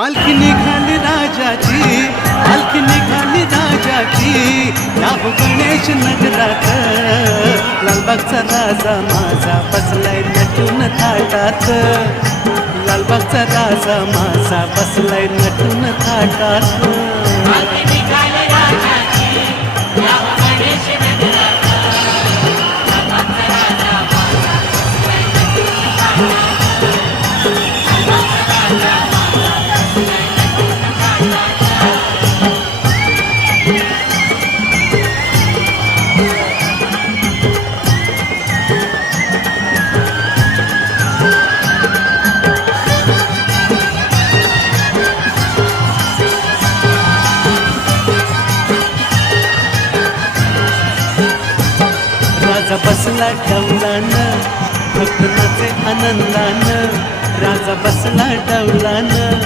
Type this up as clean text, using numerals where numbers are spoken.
पालखी निघाली राजाची, पालखी निघाली राजाची, नाव गणेश नगरात. लालबागचा राजा माझा बसलाय नटून थाटात. लालबागचा राजा माझा बसलाय नटून थाटात. राजा बसला डौलानं, भक्त नाचे आनंदानं. राजा बसला डौलानं,